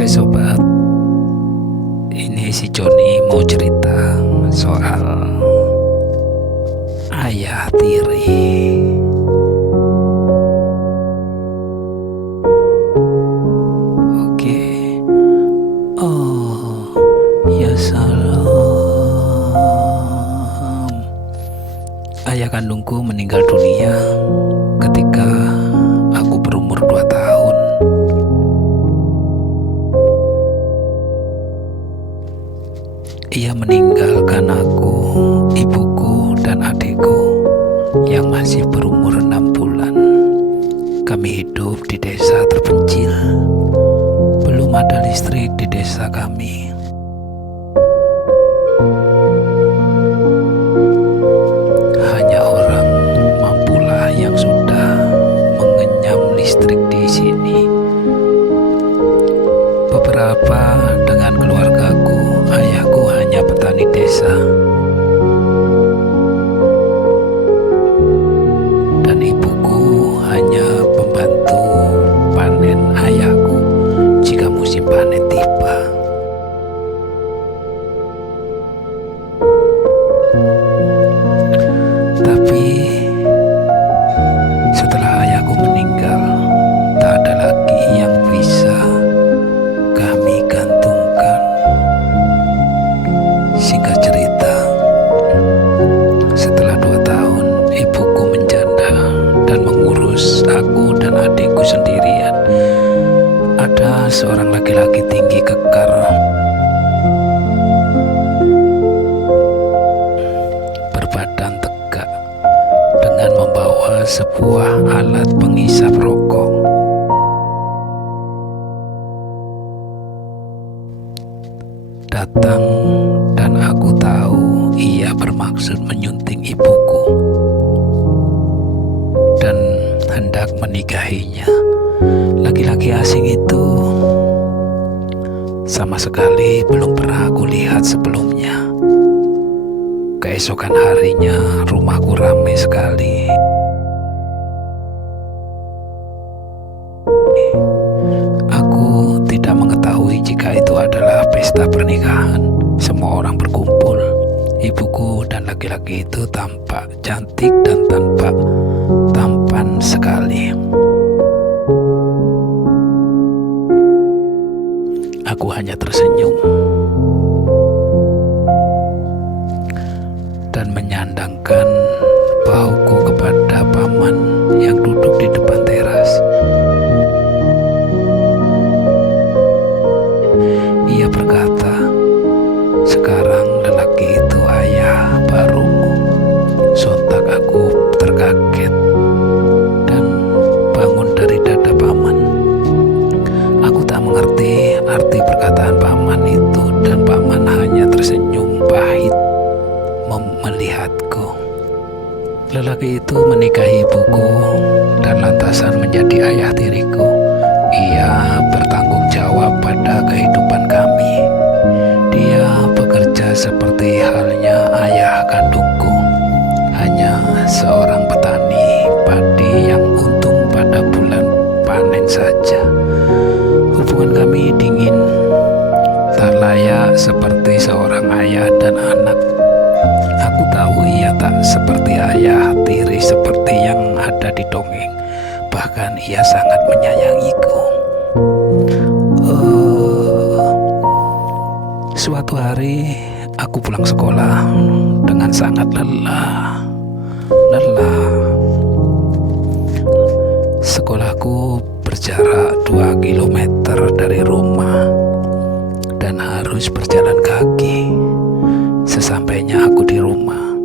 Hai sobat, ini si Joni mau cerita soal ayah tiri. Oke, oh ya salam. Ayah kandungku meninggal dunia ketika aku berumur 2 tahun. Ia meninggalkan aku, ibuku, dan adikku yang masih berumur 6 bulan. Kami hidup di desa terpencil. Belum ada listrik di desa kami. Hanya orang mampulah yang sudah mengenyam listrik di sini. Beberapa dengan keluargaku, ayahku hanya petani desa, dan ibuku hanya pembantu panen ayahku jika musim panen tiba. Tapi setelah ayahku meninggal, tak ada lagi yang bisa kami gantungkan. Singkat cerita, setelah 2 tahun ibuku menjanda dan mengurus aku dan adikku sendirian. Ada seorang laki-laki tinggi kekar, berbadan tegak, dengan membawa sebuah alat penghisap rokok. Datang dan aku tahu ia bermaksud menyunting ibuku dan hendak menikahinya. Laki-laki asing itu sama sekali belum pernah aku lihat sebelumnya. Keesokan harinya rumahku ramai sekali. Aku tidak mengetahui jika itu adalah pesta pernikahan. Semua orang berkumpul. Ibuku dan laki-laki itu tampak cantik dan tampan sekali. Aku hanya tersenyum dan menyandangkan bahuku kepada paman yang duduk di depan teras. Ia berkata, "Sekarang lelaki itu ayah barumu." Sontak aku terkaget dan bangun dari dada paman. Aku tak mengerti arti perkataan paman itu, dan paman hanya tersenyum pahit melihatku. Lelaki itu menikahi ibuku dan lantasan menjadi ayah tiriku. Ia bertanggung jawab pada kehidupan kami. Dia bekerja seperti halnya ayah kandungku, hanya seorang petani padi yang untung pada bulan panen saja. Hubungan kami dingin, tak layak seperti seorang ayah dan anak. Aku tahu ia tak seperti ayah tiri seperti yang ada di dongeng. Bahkan ia sangat menyayangiku. Suatu hari aku pulang sekolah dengan sangat lelah. Sekolahku berjarak 2 kilometer dari rumah dan harus berjalan kaki. Sesampainya aku di rumah,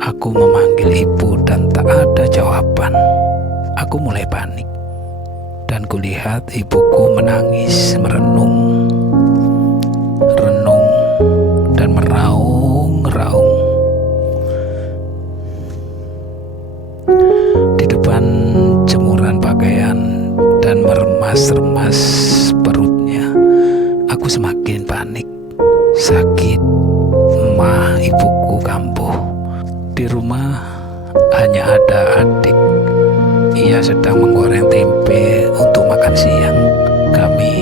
aku memanggil ibu dan tak ada jawaban. Aku mulai panik dan kulihat ibuku menangis, merenung dan meraung-raung. Di depan jemuran pakaian dan meremas-remas perutnya, aku semakin panik. Sakit, emah ibuku kambuh. Di rumah hanya ada adik. Ia sedang menggoreng tempe untuk makan siang. Kami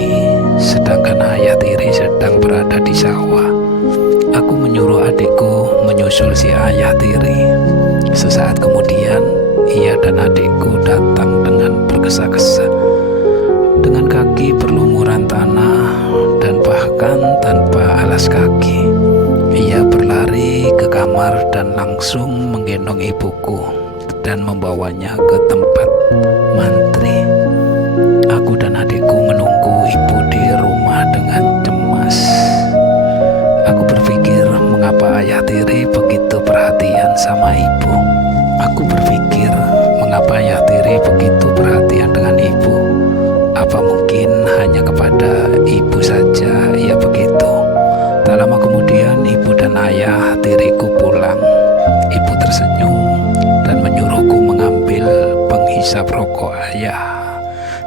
sedangkan ayah tiri sedang berada di sawah. Aku menyuruh adikku menyusul si ayah tiri. Sesaat kemudian, ia dan adikku datang dengan bergesa-gesa, dengan kaki berlumuran tanah dan bahkan tanpa alas kaki. Ia berlari ke kamar dan langsung menggendong ibuku dan membawanya ke tempat mantri. Aku dan adikku menunggu ibu di rumah dengan cemas. Aku berpikir mengapa ayah tiri begitu perhatian sama ibu. Aku berpikir mengapa ayah tiri begitu perhatian dengan ibu. Apa mungkin hanya kepada ibu saja ia begitu? Tak lama kemudian ibu dan ayah tiriku pulang. Ibu tersenyum dan menyuruhku mengambil penghisap rokok ayah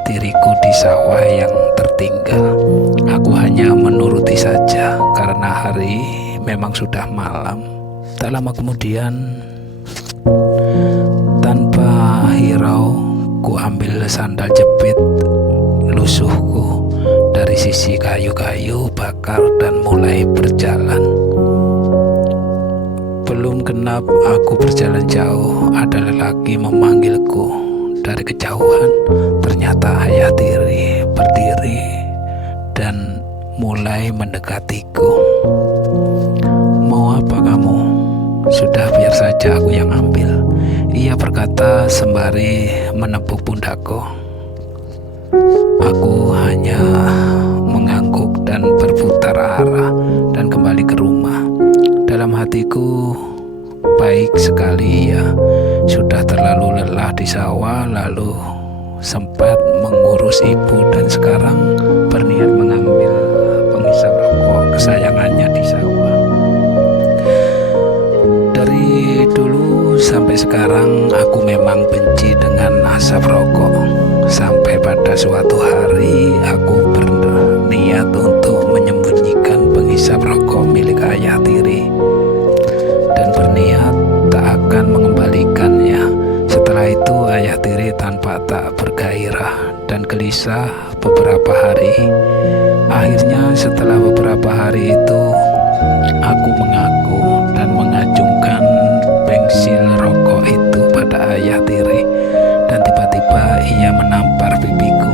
tiriku di sawah yang tertinggal. Aku hanya menuruti saja karena hari memang sudah malam. Tak lama kemudian, tanpa hirau, ku ambil sandal jepit lusuhku dari sisi kayu-kayu bakar dan mulai berjalan. Belum genap aku berjalan jauh, ada lelaki memanggilku dari kejauhan. Ternyata ayah tiri berdiri dan mulai mendekatiku. "Mau apa kamu?" "Sudah, biar saja aku yang ambil," ia berkata sembari menepuk pundakku. Aku hanya mengangguk dan berputar arah dan kembali ke rumah. Dalam hatiku, baik sekali ia sudah terlalu lelah di sawah, lalu sempat mengurus ibu dan sekarang berniat mengambil penghisap rokok kesayangannya di sawah. Dari dulu sampai sekarang aku memang benci dengan asap rokok. Sampai pada suatu hari aku berniat untuk menyembunyikan penghisap rokok milik ayah tiri dan berniat tak akan mengembalikannya. Setelah itu ayah tiri tanpa tak bergairah dan gelisah beberapa hari. Akhirnya setelah beberapa hari itu aku mengaku dan mengacungkan pensil rokok itu pada ayah tiri, dan tiba-tiba ia menampar pipiku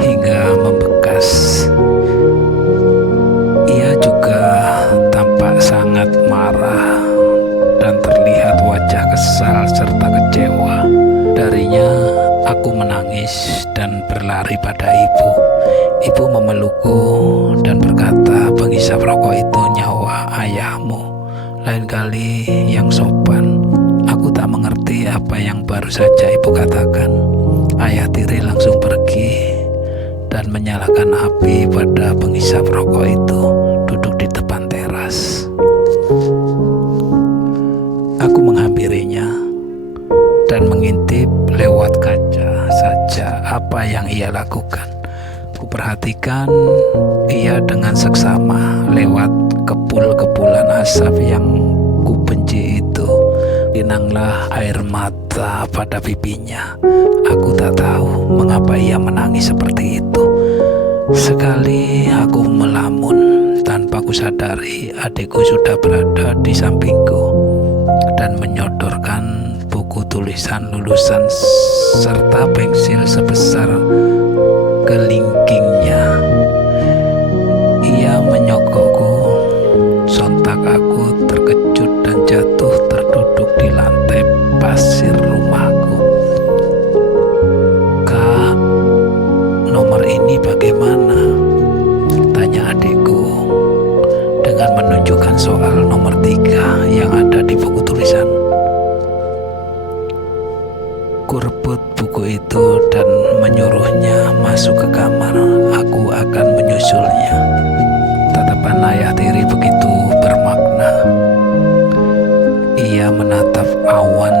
hingga membekas. Ia juga tampak sangat marah dan terlihat wajah kesal serta kecewa. Darinya aku menangis dan berlari pada ibu. Ibu memelukku dan berkata, "Penghisap rokok itu nyawa ayahmu. Lain kali yang sopan." Aku tak mengerti apa yang baru saja ibu katakan. Ayah tiri langsung pergi dan menyalakan api pada penghisap rokok itu, duduk di depan teras. Aku menghampirinya dan mengintip lewat kaca saja apa yang ia lakukan. Kuperhatikan ia dengan seksama lewat kepul-kepulan asap yang kubenci itu. Linanglah air mata pada pipinya. Aku tak tahu mengapa ia menangis seperti itu. Sekali aku melamun, tanpa kusadari adikku sudah berada di sampingku dan menyodorkan buku tulisan lulusan serta pensil sebesar kelingkingnya. Ia menyogokku. Sontak aku terkejut dan jatuh terduduk di lantai pasir rumahku. "Kak, nomor ini bagaimana?" tanya adikku dengan menunjukkan soal nomor 3 yang ada di buku tulisan. Kurebut buku itu dan menyuruhnya masuk ke kamar. Aku akan menyusulnya. Tatapan ayah tiri begitu bermakna. Ia menatap awan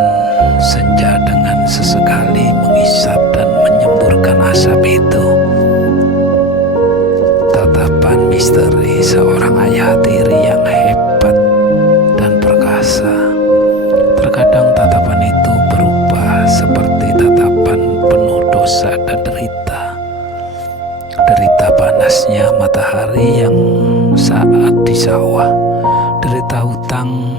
senja dengan sesekali menghisap dan menyemburkan asap itu. Tatapan misteri seorang ayah tiri yang hebat dan perkasa. Terkadang tatapan itu berubah seperti tatapan penuh dosa. dosa dan derita. Derita panasnya matahari yang saat di sawah, derita hutang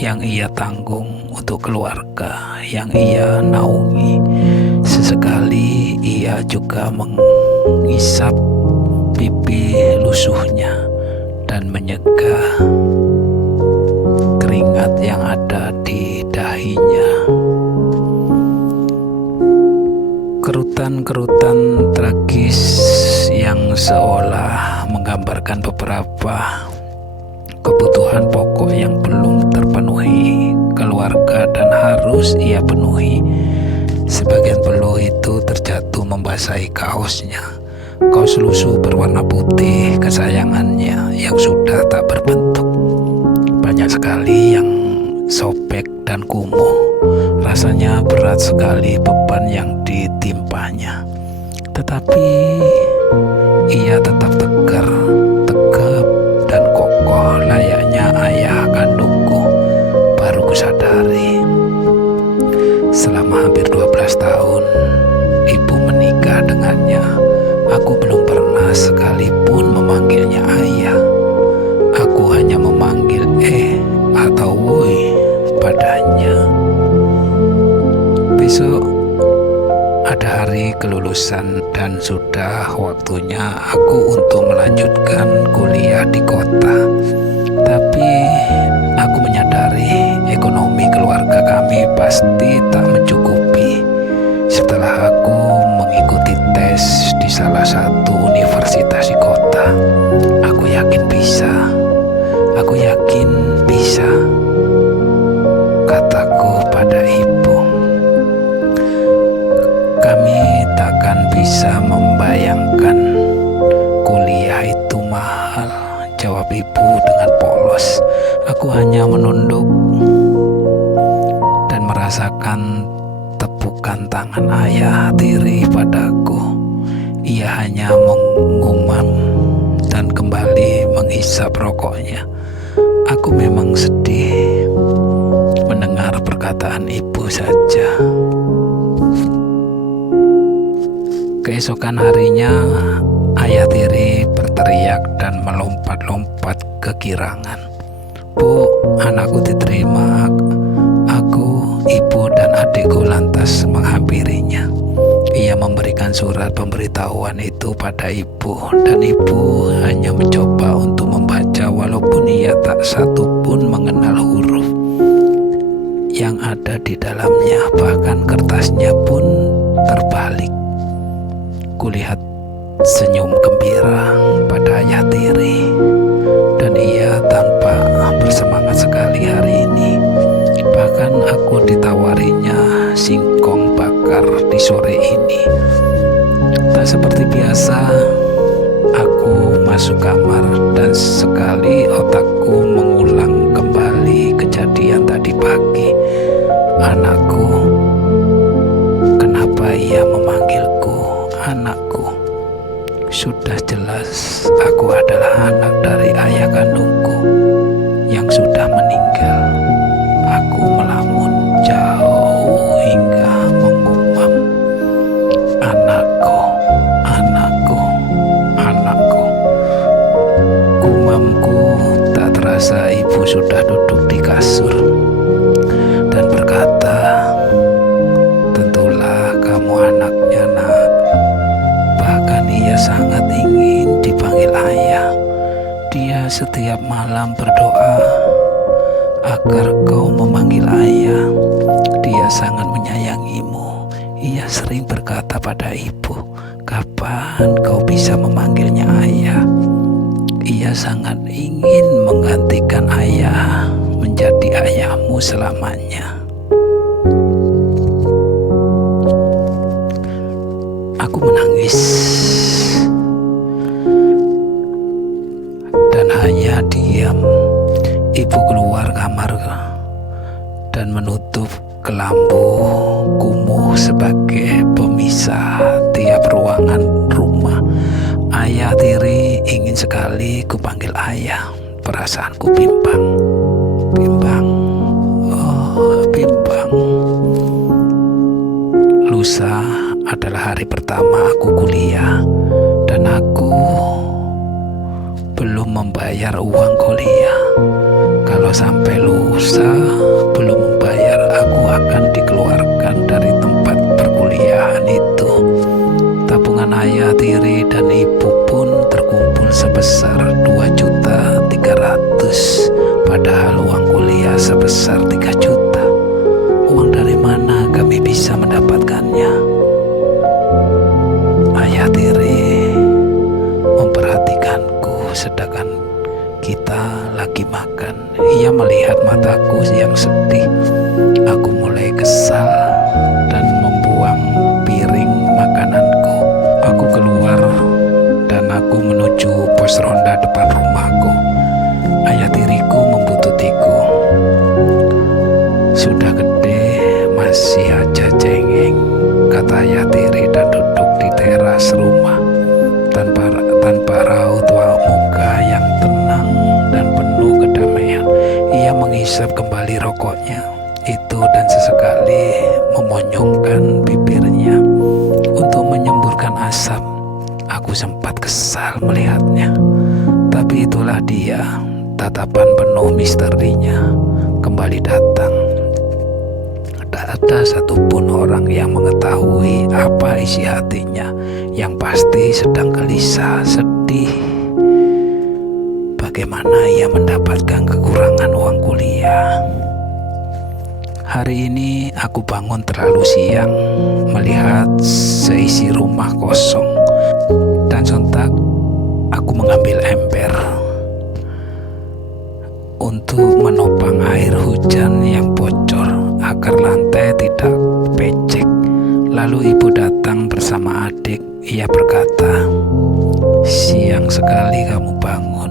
yang ia tanggung untuk keluarga yang ia naungi. Sesekali ia juga mengisap pipi lusuhnya dan menyegah keringat yang ada di dahinya. Kerutan-kerutan tragis yang seolah menggambarkan beberapa kebutuhan pokok yang belum terpenuhi keluarga dan harus ia penuhi. Sebagian peluh itu terjatuh membasahi kaosnya, kaos lusuh berwarna putih kesayangannya yang sudah tak berbentuk. Banyak sekali yang sobek dan kumuh. Rasanya berat sekali beban yang ditimpanya. Tetapi ia tetap tegar, tegap dan kokoh layaknya ayah kandungku. Baru kusadari, selama hampir 12 tahun ibu menikah dengannya, aku belum pernah sekalipun memanggilnya ayah. Aku hanya memanggil atau woi padanya. Besok ada hari kelulusan dan sudah waktunya aku untuk melanjutkan kuliah di kota. Tapi aku menyadari ekonomi keluarga kami pasti tak mencukupi. Setelah aku mengikuti tes di salah satu universitas di kota, aku yakin bisa. Aku yakin bisa, kataku pada ibu. Kami takkan bisa membayangkan kuliah itu mahal, jawab ibu dengan polos. Aku hanya menunduk dan merasakan tepukan tangan ayah tiri padaku. Ia hanya mengumam dan kembali menghisap rokoknya. Aku memang sedih mendengar perkataan ibu saja. Keesokan harinya, ayah tiri berteriak dan melompat-lompat ke girangan. Bu, anakku diterima. Aku, ibu, dan adikku lantas menghampirinya. Ia memberikan surat pemberitahuan itu pada ibu, dan ibu hanya mencoba untuk membaca walaupun ia tak satu pun mengenal huruf yang ada di dalamnya. Bahkan kertasnya pun terbalik. Kulihat senyum gembira pada ayah tiri, dan ia tampak bersemangat sekali hari ini. Bahkan aku ditawarinya singkong bakar di sore ini. Tak seperti biasa, aku masuk kamar dan sekali otakku mengulang kembali kejadian tadi pagi. Anakku, kenapa ia memanggilku anakku? Sudah jelas aku adalah anak dari ayah kandungku yang sudah meninggal. Aku melamun jauh hingga mengumam, anakku, anakku, anakku. Gumamku tak terasa ibu sudah duduk di kasur dan berkata, tentulah kamu anaknya, nak. Bahkan ia sangat ingin dipanggil ayah. Dia setiap malam berdoa agar kau memanggil ayah. Dia sangat menyayangimu. Ia sering berkata pada ibu, kapan kau bisa memanggilnya ayah? Ia sangat ingin menggantikan ayah, menjadi ayahmu selamanya. Aku menangis dan hanya diam. Ibu keluar kamar dan menutup kelambu kumuh sebagai pemisah tiap ruangan rumah. Ayah tiri ingin sekali kupanggil ayah. Perasaanku bimbang, bimbang, oh bimbang. Lusa adalah hari pertama aku kuliah dan aku belum membayar uang kuliah. Kalau sampai lusa belum membayar, aku akan dikeluarkan dari tempat perkuliahan itu. Tabungan ayah tiri dan ibu pun terkumpul sebesar 2.300.000, padahal uang kuliah sebesar 3 juta. Uang dari mana kami bisa mendapatkannya? Ayah tiri memperhatikanku sedangkan kita lagi makan. Ia melihat mataku yang sedih. Aku mulai kesal dan membuang piring makananku. Aku keluar dan aku menuju pos ronda depan rumahku. Ayah tiriku membuntutiku. Sudah gede masih aja cengeng, kata ayah tiri dan duduk di teras rumah tanpa raut muka yang tenang dan penuh kedamaian. Ia menghisap kembali rokoknya itu dan sesekali memonyongkan bibirnya untuk menyemburkan asap. Aku sempat kesal melihatnya, tapi itulah dia, tatapan penuh misterinya kembali datang. Tak ada satupun orang yang mengetahui apa isi hatinya, yang pasti sedang gelisah, sedih. Bagaimana ia mendapatkan kekurangan uang kuliah? Hari ini aku bangun terlalu siang, melihat seisi rumah kosong, dan sontak aku mengambil ember untuk menopang air hujan yang bocor agar lantai tidak becek. Lalu ibu datang bersama adik. Ia berkata, "Siang sekali kamu bangun.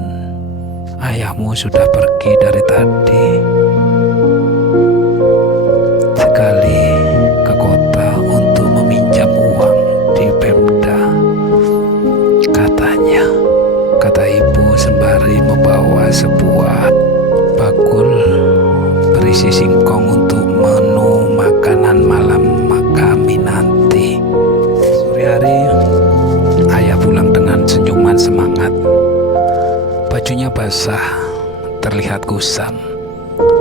Ayahmu sudah pergi dari tadi. Sekali ke kota untuk meminjam uang di Pemda, katanya," kata ibu sembari membawa sebuah bakul berisi singkong untuk menu makanan malam kami nanti. Sore hari ayah pulang dengan senyuman semangat. Bajunya basah, terlihat kusam.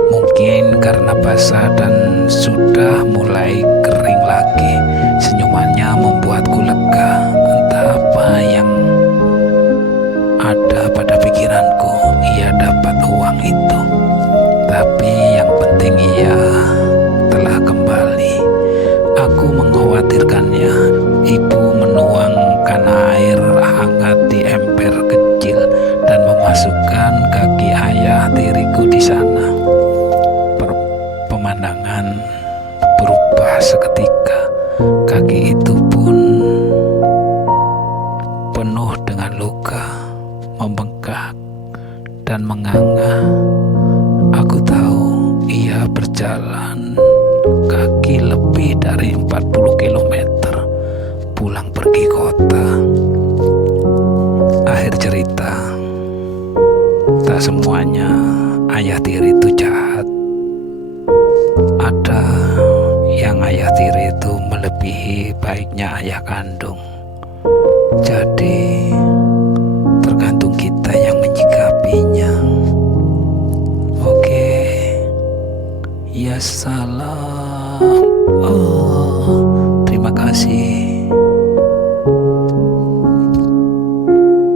Mungkin karena basah dan sudah mulai kering lagi. Senyumannya membuatku lega. Entah apa yang ada pada pikiranku. Ia dapat uang itu, tapi yang penting ia telah kembali. Aku mengkhawatirkannya. Ibu menuangkan air hangat di ember kecil dan memasukkan kaki ayah tiriku di sana. Pemandangan berubah seketika. Kaki itu pun penuh dengan luka, membengkak dan menganga. Aku tahu ia berjalan kaki lebih dari 40 km pulang pergi kota. Akhir cerita, tak semuanya ayah tiri itu jahat. Ada yang ayah tiri itu melebihi baiknya ayah kandung. Jadi tergantung kita yang menyikapinya. Oke, ya salam. Oh, terima kasih.